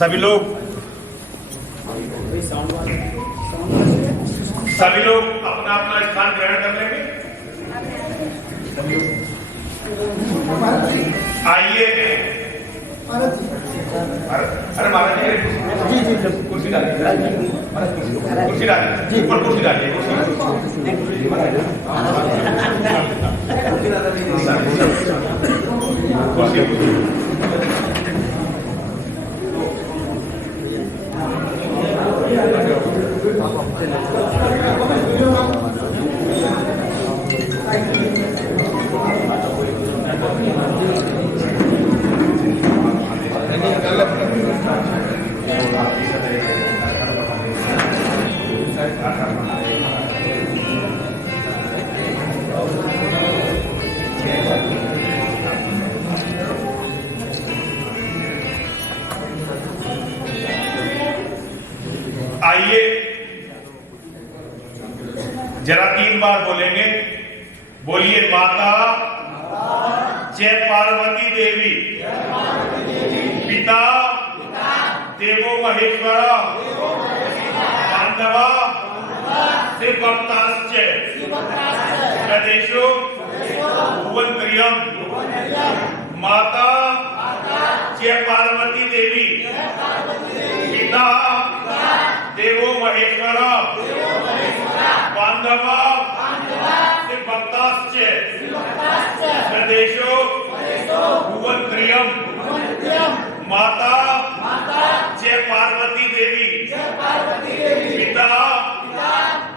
सभी लोग अपना अपना स्थान ग्रहण कर लेंगे। आइए। अरे महाराज जी कुर्सी डालिए, कुर्सी डालिए, ऊपर कुर्सी डालिए, आइए जरा 3 बार बोलेंगे। बोलिए माता जय पार्वती देवी, पिता देवो महेश्वरा, बांधवा शिव भक्ताश्च, प्रदेशो भुवनत्रयम्, माता जय पार्वती देवी, पिता देवो महेश्वरा, बांधवा शिव भक्ताश्च, प्रदेशो भुवनत्रयम्, माता जय पार्वती देवी, पिता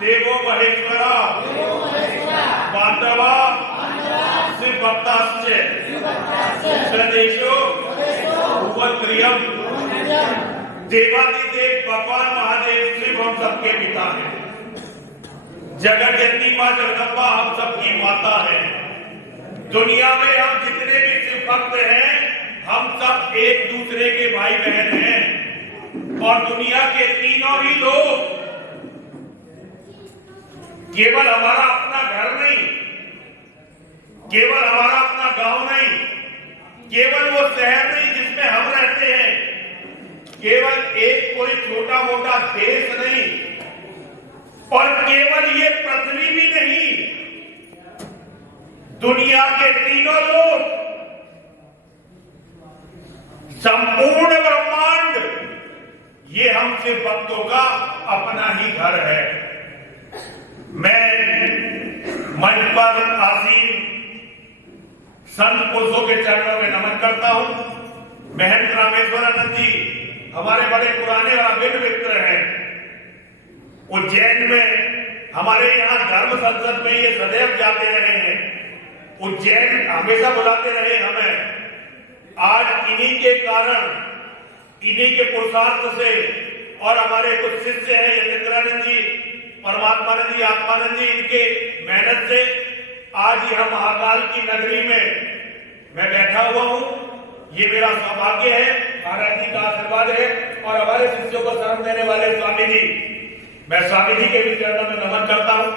देवो महेश्वरा, बांधवा शिव भक्ताश्च, प्रदेशो भुवनत्रयम्। देवादिदेव भगवान महादेव शिव हम सबके पिता हैं। जगत जननी मां जगदम्बा हम सबकी माता है। दुनिया में हम जितने भी शिव भक्त हैं, हम सब एक दूसरे के भाई बहन हैं। और दुनिया के तीनों ही लोग, केवल हमारा अपना घर नहीं, केवल हमारा अपना गांव नहीं, केवल वो शहर नहीं जिसमें हम रहते हैं, केवल एक कोई छोटा मोटा देश नहीं, और केवल ये पृथ्वी भी नहीं, दुनिया के तीनों लोग, संपूर्ण ब्रह्मांड, ये हम शिव भक्तों का अपना ही घर है। मैं मंच पर आसीन संत पुरुषों के चरणों में नमन करता हूं। महंत रामेश्वरानंद जी हमारे बड़े पुराने और अभिन्न मित्र हैं। उज्जैन में हमारे यहाँ धर्म संसद में ये सदैव जाते रहे हैं। उज्जैन हमेशा बुलाते रहे हमें। आज इन्हीं के कारण, इन्हीं के पुरुषार्थ से, और हमारे कुछ शिष्य हैं यतेंद्रानंद जी, परमात्मानंद जी, आत्मानंद जी, इनके मेहनत से आज यह महाकाल की नगरी में मैं बैठा हुआ हूं। ये मेरा सौभाग्य है, महाराज जी का आशीर्वाद है। और हमारे शिष्यों को शरण देने वाले स्वामी जी, मैं स्वामी जी के भी चरणों में नमन करता हूं।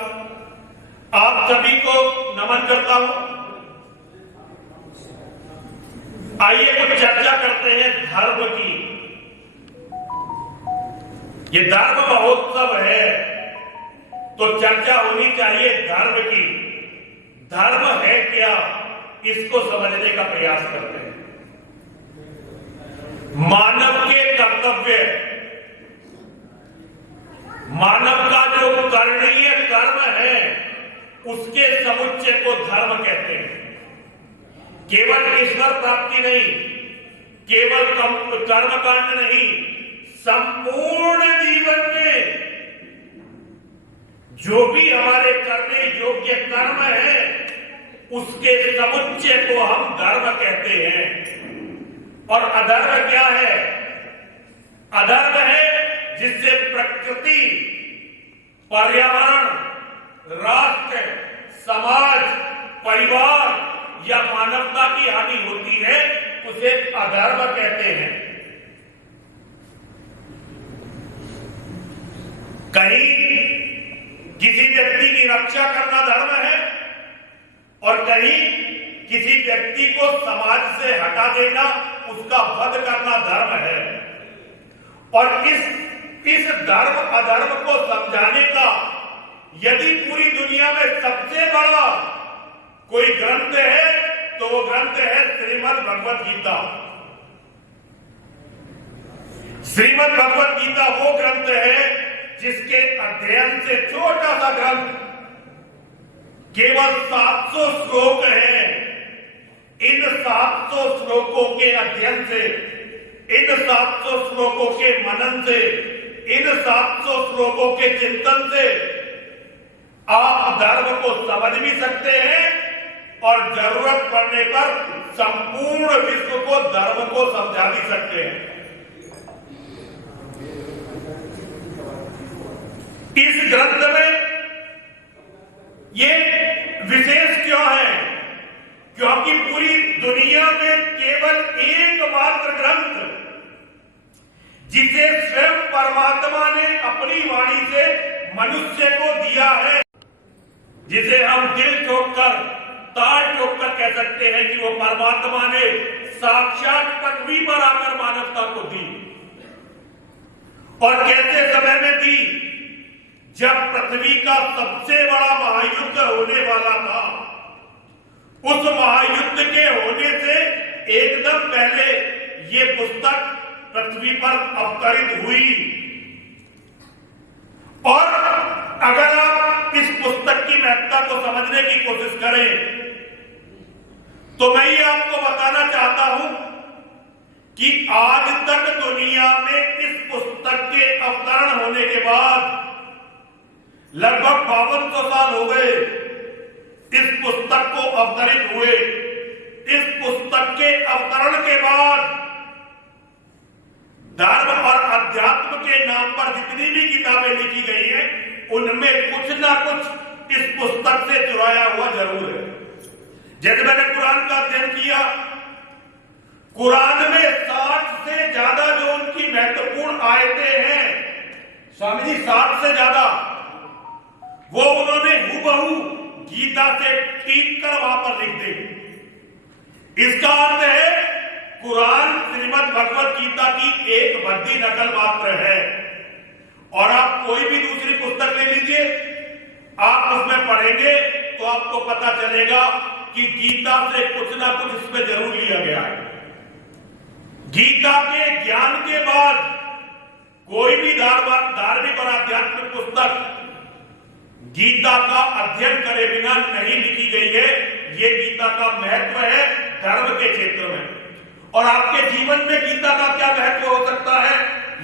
आप सभी को नमन करता हूं। आइए कुछ चर्चा करते हैं धर्म की। ये धर्म महोत्सव है, तो चर्चा होनी चाहिए धर्म की। धर्म है क्या, इसको समझने का प्रयास करते हैं। मानव के कर्तव्य, मानव का जो करणीय कर्म है, उसके समुच्चय को धर्म कहते हैं। केवल ईश्वर प्राप्ति नहीं, केवल कर्मकांड नहीं, संपूर्ण जीवन में जो भी हमारे करने योग्य कर्म है, उसके समुच्चय को हम धर्म कहते हैं। और अधर्म क्या है? अधर्म है जिससे प्रकृति, पर्यावरण, राष्ट्र, समाज, परिवार या मानवता की हानि होती है, उसे अधर्म कहते हैं। कहीं किसी व्यक्ति की रक्षा करना धर्म है, और कहीं किसी व्यक्ति को समाज से हटा देना, उसका वध करना धर्म है। और इस धर्म अधर्म को समझाने का यदि पूरी दुनिया में सबसे बड़ा कोई ग्रंथ है तो वो ग्रंथ है श्रीमद् भगवत गीता। श्रीमद् भगवत गीता वो ग्रंथ है जिसके अध्ययन से छोटा सा ग्रंथ केवल 700 श्लोक है। इन 700 श्लोकों के अध्ययन से, इन 700 श्लोकों के मनन से, इन 700 श्लोकों के चिंतन से आप धर्म को समझ भी सकते हैं और जरूरत पड़ने पर संपूर्ण विश्व को धर्म को समझा भी सकते हैं। इस ग्रंथ में ये विशेष क्यों है? क्योंकि पूरी दुनिया में केवल एकमात्र ग्रंथ जिसे स्वयं परमात्मा ने अपनी वाणी से मनुष्य को दिया है, जिसे हम दिल ठोककर, ताल ठोककर कह सकते हैं कि वो परमात्मा ने साक्षात पृथ्वी पर आकर मानवता को दी। और कैसे समय में दी? जब पृथ्वी का सबसे बड़ा महायुद्ध होने वाला था। उस महायुद्ध के होने से एकदम पहले ये पुस्तक पृथ्वी पर अवतरित हुई। और अगर आप इस पुस्तक की महत्ता को समझने की कोशिश करें तो मैं ये आपको बताना चाहता हूं कि आज तक दुनिया में इस पुस्तक के अवतरण होने के बाद लगभग 5200 साल हो गए इस पुस्तक को अवतरित हुए। इस पुस्तक के अवतरण के बाद धर्म और अध्यात्म के नाम पर जितनी भी किताबें लिखी गई हैं उनमें कुछ ना कुछ इस पुस्तक से चुराया हुआ जरूर है। जैसे मैंने कुरान का अध्ययन किया, कुरान में 60 से ज्यादा जो उनकी महत्वपूर्ण आयतें हैं, स्वामी जी 60 से ज्यादा, वो उन्होंने हूबहू गीता से ठीक कर वहां पर लिख दी। इसका अर्थ है कुरान श्रीमद् भगवत गीता की एक भद्दी नकल मात्र है। और आप कोई भी दूसरी पुस्तक ले लीजिए, आप उसमें पढ़ेंगे तो आपको पता चलेगा कि गीता से कुछ ना कुछ इसमें जरूर लिया गया है। गीता के ज्ञान के बाद कोई भी धार्मिक और आध्यात्मिक पुस्तक गीता का अध्ययन करे बिना नहीं लिखी गई है। ये गीता का महत्व है धर्म के क्षेत्र में। और आपके जीवन में गीता का क्या महत्व हो सकता है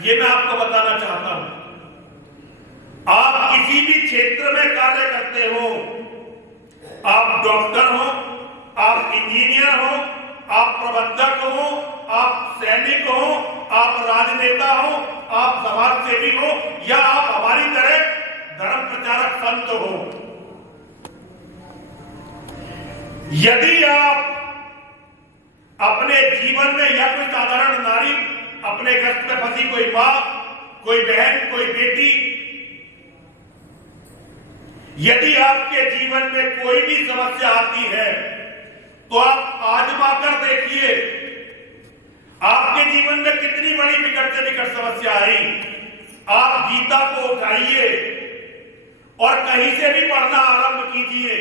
ये मैं आपको बताना चाहता हूं। आप किसी भी क्षेत्र में कार्य करते हो, आप डॉक्टर हो, आप इंजीनियर हो, आप प्रबंधक हो, आप सैनिक हो, आप राजनेता हो, आप समाज सेवी हो, या आप हमारी तरह धर्म प्रचारक संत हो, यदि आप अपने जीवन में या कोई साधारण नारी, अपने कष्ट में फंसी कोई मां, कोई बहन, कोई बेटी, यदि आपके जीवन में कोई भी समस्या आती है तो आप आजमा कर देखिए आपके जीवन में कितनी बड़ी विकट से विकट समस्या आई। आप गीता को उठाइए और कहीं से भी पढ़ना आरंभ कीजिए।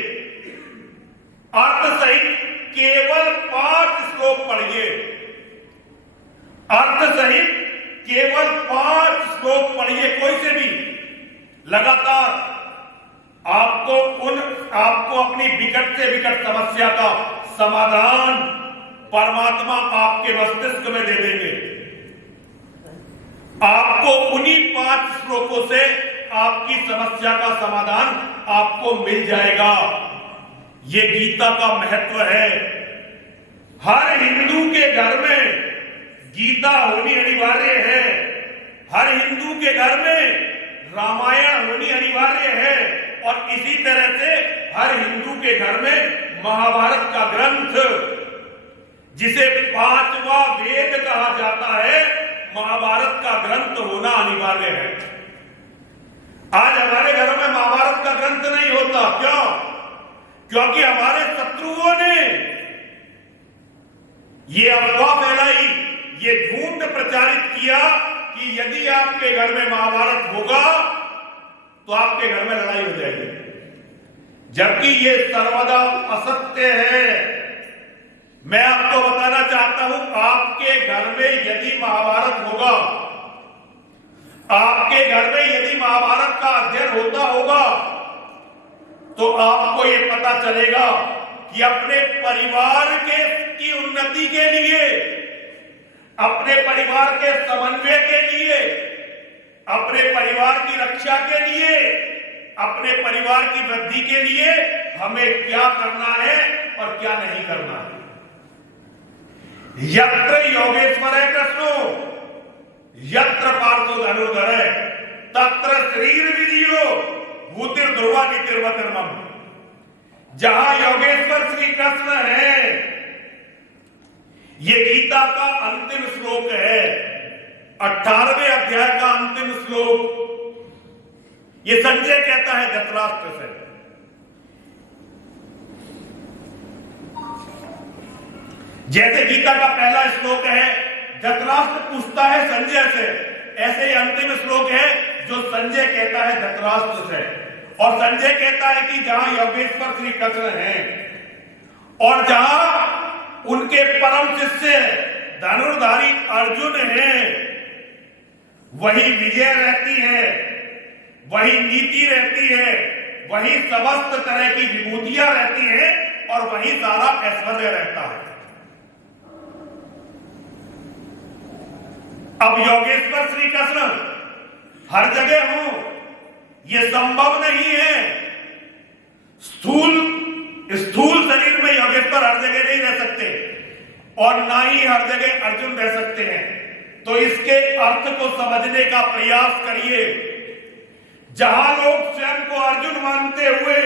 अर्थ सहित केवल 5 श्लोक पढ़िए। अर्थ सहित केवल 5 श्लोक पढ़िए, कोई से भी लगातार। आपको अपनी विकट से विकट समस्या का समाधान परमात्मा आपके मस्तिष्क में दे देंगे। आपको उन्हीं 5 श्लोकों से आपकी समस्या का समाधान आपको मिल जाएगा। ये गीता का महत्व है। हर हिंदू के घर में गीता होनी अनिवार्य है। हर हिंदू के घर में रामायण होनी अनिवार्य है। और इसी तरह से हर हिंदू के घर में महाभारत का ग्रंथ, जिसे 5वां वेद कहा जाता है, महाभारत का ग्रंथ होना अनिवार्य है। आज हमारे घरों में महाभारत का ग्रंथ नहीं होता। क्यों? क्योंकि हमारे शत्रुओं ने ये अफवाह फैलाई, ये झूठ प्रचारित किया कि यदि आपके घर में महाभारत होगा तो आपके घर में लड़ाई हो जाएगी, जबकि ये सर्वदा असत्य है। मैं आपको बताना चाहता हूं, आपके घर में यदि महाभारत होगा, आपके घर में यदि महाभारत का अध्ययन होता होगा, तो आपको ये पता चलेगा कि अपने परिवार की उन्नति के लिए, अपने परिवार के समन्वय के लिए, अपने परिवार की रक्षा के लिए, अपने परिवार की वृद्धि के लिए हमें क्या करना है और क्या नहीं करना है। यत्र योगेश्वर है कृष्णो, यत्र पार्थो धनुर्धर है, तत्र शरीर विधियो भूतिर ध्रुवा नीतिर्वतर्मम। जहां योगेश्वर श्री कृष्ण है, ये गीता का अंतिम श्लोक है, 18वें अध्याय का अंतिम श्लोक। ये संजय कहता है धृतराष्ट्र से, जैसे गीता का पहला श्लोक है धृतराष्ट्र पूछता है संजय से, ऐसे ही अंतिम श्लोक है जो संजय कहता है धृतराष्ट्र से। और संजय कहता है कि जहां योगेश्वर श्री कृष्ण हैं और जहां उनके परम शिष्य धनुर्धारी अर्जुन हैं, वही विजय रहती है, वही नीति रहती है, वही समस्त तरह की विभूतियां रहती हैं और वही सारा ऐश्वर्य रहता है। अब योगेश्वर श्री कृष्ण हर जगह हो, यह संभव नहीं है। स्थूल शरीर में योगेश्वर हर जगह नहीं रह सकते और ना ही हर जगह अर्जुन रह सकते हैं। तो इसके अर्थ को समझने का प्रयास करिए। जहां लोग स्वयं को अर्जुन मानते हुए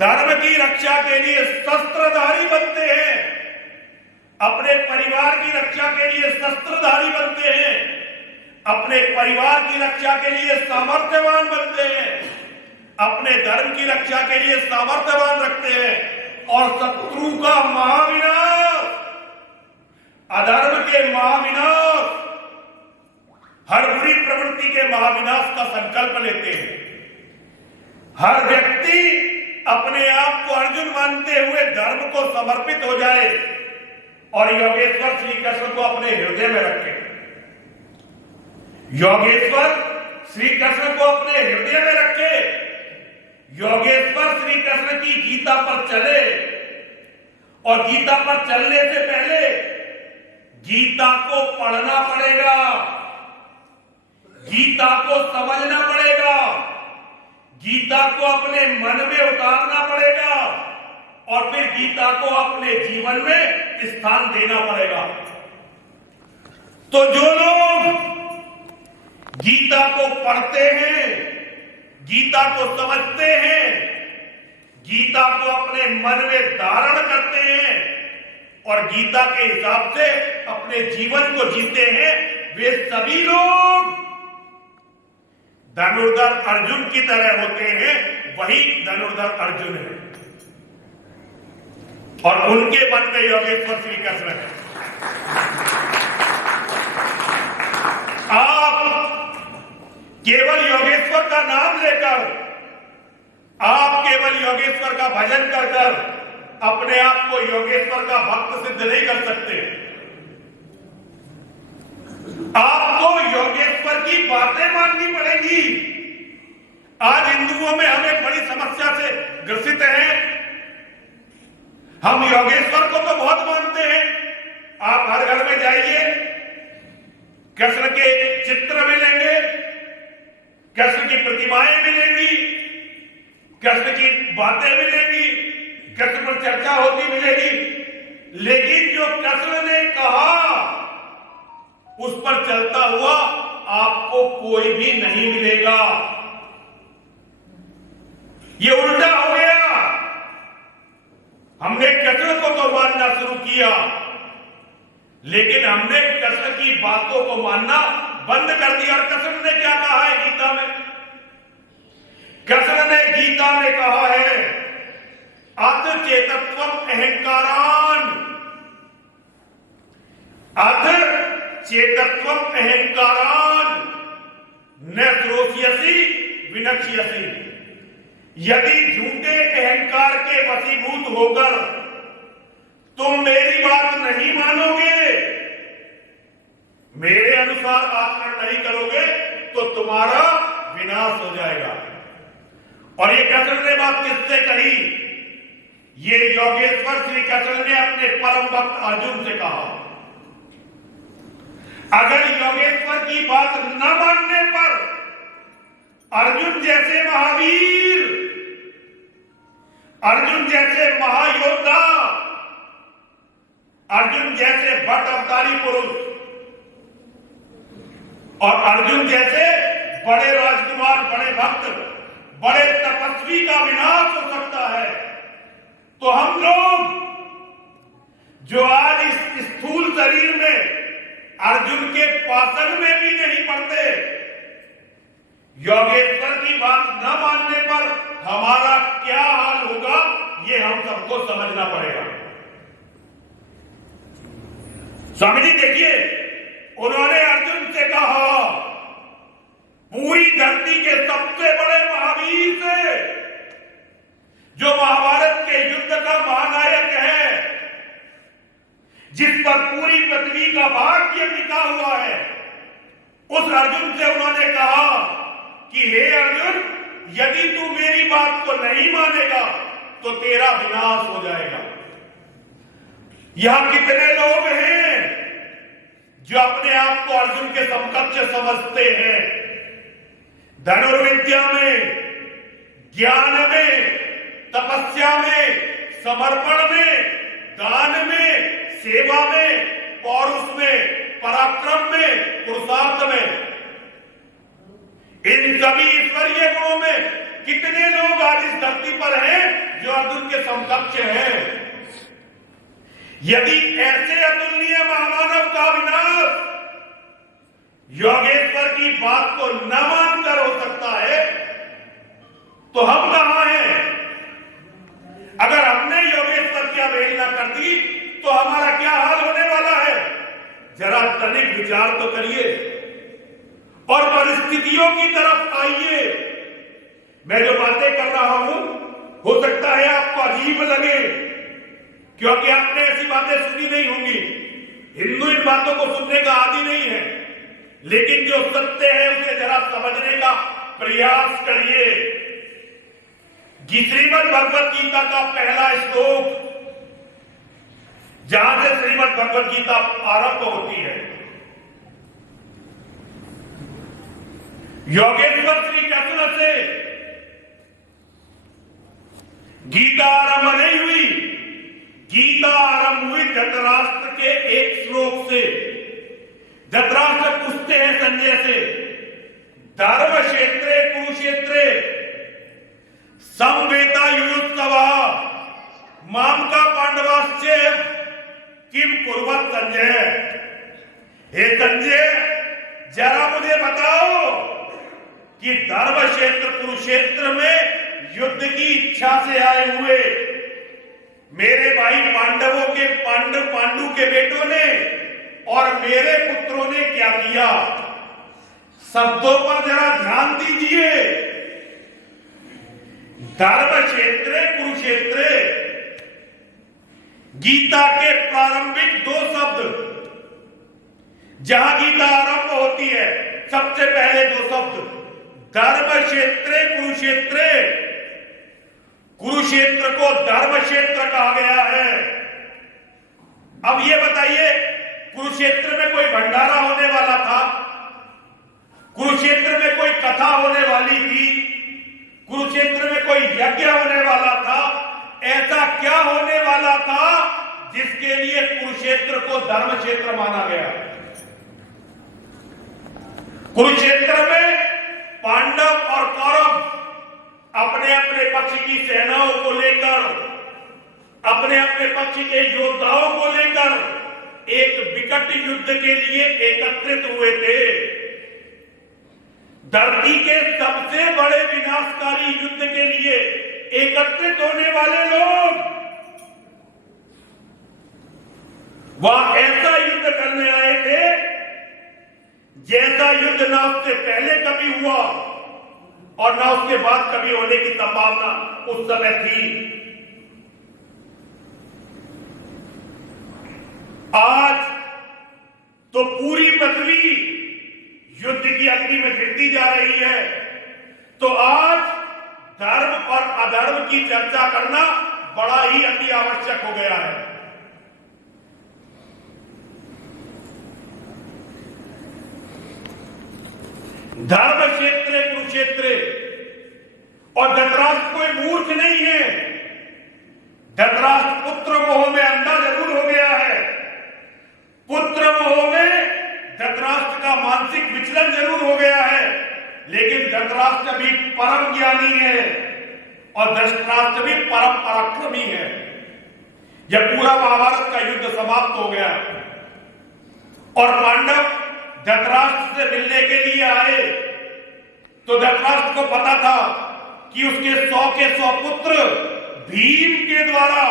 धर्म की रक्षा के लिए शस्त्रधारी बनते हैं, अपने परिवार की रक्षा के लिए शस्त्रधारी बनते हैं, अपने परिवार की रक्षा के लिए सामर्थ्यवान बनते हैं, अपने धर्म की रक्षा के लिए सामर्थ्यवान रखते हैं और शत्रु का महाविनाश, अधर्म के महाविनाश, हर बुरी प्रवृत्ति के महाविनाश का संकल्प लेते हैं। हर व्यक्ति अपने आप को अर्जुन मानते हुए धर्म को समर्पित हो जाए और योगेश्वर श्री कृष्ण को अपने हृदय में रखे। योगेश्वर श्री कृष्ण को अपने हृदय में रखे, योगेश्वर श्री कृष्ण की गीता पर चले और गीता पर चलने से पहले गीता को पढ़ना पड़ेगा, गीता को समझना पड़ेगा, गीता को अपने मन में उतारना पड़ेगा और फिर गीता को अपने जीवन में स्थान देना पड़ेगा। तो जो लोग गीता को पढ़ते हैं, गीता को समझते हैं, गीता को अपने मन में धारण करते हैं और गीता के हिसाब से अपने जीवन को जीते हैं, वे सभी लोग धनुर्धर अर्जुन की तरह होते हैं। वही धनुर्धर अर्जुन है और उनके मन में योगेश्वर श्री कृष्ण है। आप केवल योगेश्वर का नाम लेकर, आप केवल योगेश्वर का भजन कर कर अपने आप को योगेश्वर का भक्त सिद्ध नहीं कर सकते। आपको योगेश्वर की बातें माननी पड़ेगी। आज हिंदुओं में हम एक बड़ी समस्या से ग्रसित हैं। हम योगेश्वर को तो बहुत मानते हैं। आप हर घर में जाइए, कृष्ण के चित्र मिलेंगे, कृष्ण की प्रतिमाएं मिलेंगी, कृष्ण की बातें मिलेंगी, कृष्ण पर चर्चा होती मिलेगी, लेकिन जो कृष्ण ने कहा उस पर चलता हुआ आपको कोई भी नहीं मिलेगा। ये उल्टा हो गया। हमने कृष्ण को तो मानना शुरू किया, लेकिन हमने कृष्ण की बातों को मानना बंद कर दिया। और कृष्ण ने क्या कहा है गीता में? कृष्ण ने गीता में कहा है, अथ चेतत्वम अहंकारान, अथ चेतत्वम अहंकारान न श्रोष्यसि विनक्ष्यसि। यदि झूठे अहंकार के वशीभूत होकर तुम मेरी बात नहीं मानोगे, मेरे अनुसार आचरण नहीं करोगे, तो तुम्हारा विनाश हो जाएगा। और ये कृष्ण ने बात किससे कही? ये योगेश्वर श्री कृष्ण ने अपने परम भक्त अर्जुन से कहा। अगर योगेश्वर की बात न मानने पर अर्जुन जैसे महावीर, अर्जुन जैसे महायोद्धा, अर्जुन जैसे भट्ट अवतारी पुरुष और अर्जुन जैसे बड़े राजकुमार, बड़े भक्त, बड़े तपस्वी का विनाश हो सकता है, तो हम लोग जो आज इस स्थूल शरीर में अर्जुन के पासन में भी नहीं पड़ते, योगेश्वर की बात न मानने पर हमारा क्या हाल होगा, ये हम सबको समझना पड़ेगा। स्वामी जी देखिए, उन्होंने अर्जुन से कहा, पूरी धरती के सबसे बड़े महावीर से, जो महाभारत के युद्ध का महानायक है, जिस पर पूरी पृथ्वी का भाग्य टिका हुआ है, उस अर्जुन से उन्होंने कहा कि हे अर्जुन, यदि तू मेरी बात को नहीं मानेगा तो तेरा विनाश हो जाएगा। यहां कितने लोग हैं जो अपने आप को अर्जुन के समकक्ष समझते हैं? धनुर्विद्या में, ज्ञान में, तपस्या में, समर्पण में, दान में, सेवा में, पौरुष में, पराक्रम में, पुरुषार्थ में, इन सभी ईश्वरीय गुणों में कितने लोग आज इस धरती पर हैं जो अर्जुन के समकक्ष हैं? यदि ऐसे अतुलनीय महामानव का विनाश योगेश्वर की बात को न मानकर हो सकता है, तो हम कहां हैं? अगर हमने योगेश्वर की अवहेलना कर दी तो हमारा क्या हाल होने वाला है? जरा तनिक विचार तो करिए और परिस्थितियों की तरफ आइए। मैं जो बातें कर रहा हूं, हो सकता है आपको अजीब लगे, क्योंकि आपने ऐसी बातें सुनी नहीं होंगी। हिंदू इन बातों को सुनने का आदी नहीं है, लेकिन जो सत्य है उसे जरा समझने का प्रयास करिए। श्रीमद् भगवत गीता का पहला श्लोक, जहां से श्रीमद् भगवत गीता आरंभ होती है, योगेश्वर श्री कृष्ण से गीता आरंभ नहीं हुई। गीता आरंभ हुई धृतराष्ट्र के एक श्लोक से। धृतराष्ट्र पूछते हैं संजय से, धर्म क्षेत्रे कुरुक्षेत्रे संवेता युयुत्सवा माम का पांडवाश्चैव किम कुर्वत संजय। हे संजय, जरा मुझे बताओ कि धर्म क्षेत्र कुरुक्षेत्र में युद्ध की इच्छा से आए हुए मेरे भाई पांडु के बेटों ने और मेरे पुत्रों ने क्या किया? शब्दों पर जरा ध्यान दीजिए। धर्म क्षेत्रे कुरुक्षेत्रे, गीता के प्रारंभिक दो शब्द, जहां गीता आरंभ होती है, सबसे पहले दो शब्द धर्म क्षेत्रे कुरुक्षेत्रे। कुरुक्षेत्र को धर्म क्षेत्र कहा गया है। अब ये बताइए, कुरुक्षेत्र में कोई भंडारा होने वाला था? कुरुक्षेत्र में कोई कथा होने वाली थी? कुरुक्षेत्र में कोई यज्ञ होने वाला था? ऐसा क्या होने वाला था जिसके लिए कुरुक्षेत्र को धर्म क्षेत्र माना गया? कुरुक्षेत्र में पांडव और कौरव अपने अपने पक्ष की सेनाओं को लेकर, अपने अपने पक्ष के योद्धाओं को लेकर एक विकट युद्ध के लिए एकत्रित हुए थे। धरती के सबसे बड़े विनाशकारी युद्ध के लिए एकत्रित होने वाले लोग वहां ऐसा युद्ध करने आए थे जैसा युद्ध ना उससे पहले कभी हुआ और ना उसके बाद कभी होने की संभावना उस समय थी। आज तो पूरी पृथ्वी युद्ध की अग्नि में गिरती जा रही है, तो आज धर्म और अधर्म की चर्चा करना बड़ा ही अति आवश्यक हो गया है। धर्म क्षेत्र कुरुक्षेत्र, और धृतराष्ट्र कोई मूर्ख नहीं है। धृतराष्ट्र पुत्र मोह में अंधा जरूर हो गया है, पुत्र मोह में धृतराष्ट्र का मानसिक विचलन जरूर हो गया है, लेकिन धृतराष्ट्र भी परम ज्ञानी है और धृतराष्ट्र भी परम पराक्रमी है। जब पूरा महाभारत का युद्ध समाप्त हो गया और पांडव धृतराष्ट्र से मिलने के लिए आए, तो धृतराष्ट्र को पता था कि उसके 100 के 100 पुत्र भीम के द्वारा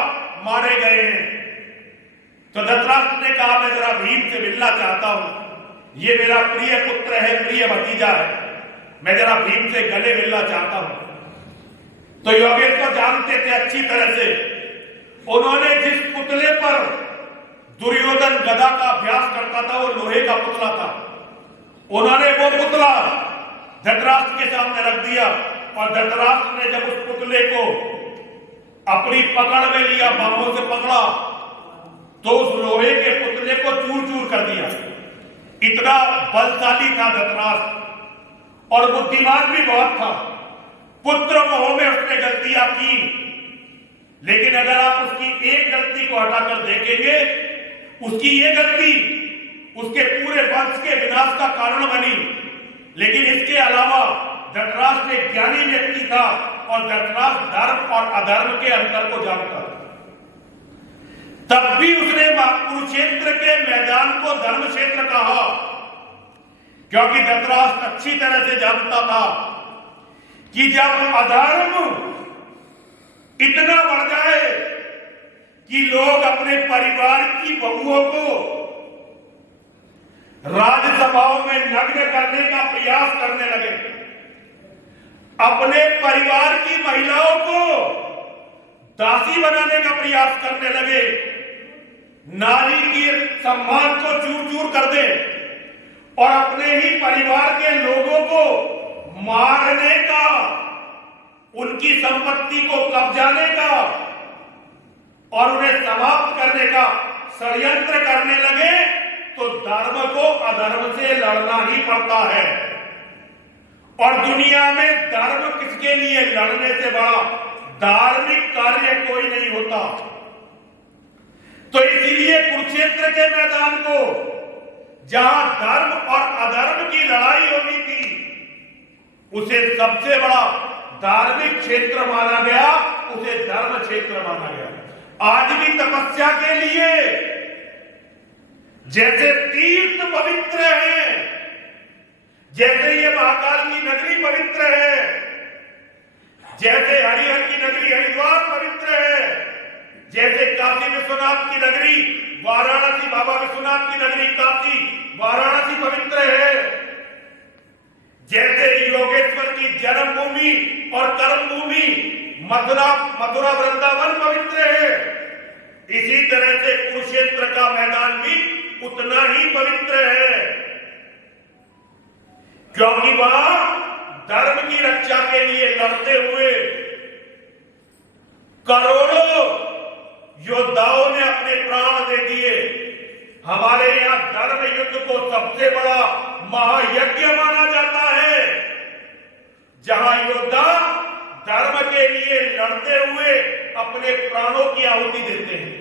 मारे गए हैं। तो धृतराष्ट्र ने कहा, मैं जरा भीम से मिलना चाहता हूं, ये मेरा प्रिय पुत्र है, प्रिय भतीजा है, मैं जरा भीम से गले मिलना चाहता हूं। तो योगेश्वर जानते थे अच्छी तरह से, उन्होंने जिस पुतले पर दुर्योधन गदा का अभ्यास करता था वो लोहे का पुतला था, उन्होंने वो पुतला धृतराष्ट्र के सामने रख दिया और धृतराष्ट्र ने जब उस पुतले को अपनी पकड़ में लिया, बाहों से पकड़ा, तो उस लोहे के पुतले को चूर चूर कर दिया। इतना बलशाली था धृतराष्ट्र और बुद्धिमान भी बहुत था। पुत्र मोह में उसने गलतियां की, लेकिन अगर आप उसकी एक गलती को हटाकर देखेंगे, उसकी ये गलती उसके पूरे वंश के विनाश का कारण बनी। लेकिन इसके अलावा धृतराष्ट्र एक ज्ञानी व्यक्ति था और धृतराष्ट्र धर्म और अधर्म के अंतर को जानता था। तब भी उसने कुरुक्षेत्र के मैदान को धर्म क्षेत्र कहा, क्योंकि धृतराष्ट्र अच्छी तरह से जानता था कि जब अधर्म इतना बढ़ जाए कि लोग अपने परिवार की बहुओं को राज्यसभाओं में नग्न करने का प्रयास करने लगे, अपने परिवार की महिलाओं को दासी बनाने का प्रयास करने लगे, नारी के सम्मान को चूर चूर कर दे और अपने ही परिवार के लोगों को मारने का, उनकी संपत्ति को कब्जाने का और उन्हें समाप्त करने का षड्यंत्र करने लगे, तो धर्म को अधर्म से लड़ना ही पड़ता है। और दुनिया में धर्म किसके लिए लड़ने से बड़ा धार्मिक कार्य कोई नहीं होता। तो इसीलिए कुरुक्षेत्र के मैदान को, जहां धर्म और अधर्म की लड़ाई होनी थी, उसे सबसे बड़ा धार्मिक क्षेत्र माना गया, उसे धर्म क्षेत्र माना गया। आज भी तपस्या के लिए जैसे तीर्थ पवित्र है, जैसे ये महाकाल की नगरी पवित्र है, जैसे हरिहर की नगरी हरिद्वार पवित्र है, जैसे काशी विश्वनाथ की नगरी वाराणसी, बाबा विश्वनाथ की नगरी काशी वाराणसी पवित्र है, जैसे योगेश्वर की जन्मभूमि और कर्मभूमि मथुरा वृंदावन पवित्र है, इसी तरह से कुरुक्षेत्र का मैदान भी उतना ही पवित्र है, क्योंकि वहां धर्म की रक्षा के लिए लड़ते हुए करोड़ों योद्धाओं ने अपने प्राण दे दिए। हमारे यहां धर्म युद्ध को सबसे बड़ा महायज्ञ माना जाता है, जहां योद्धा धर्म के लिए लड़ते हुए अपने प्राणों की आहुति देते हैं।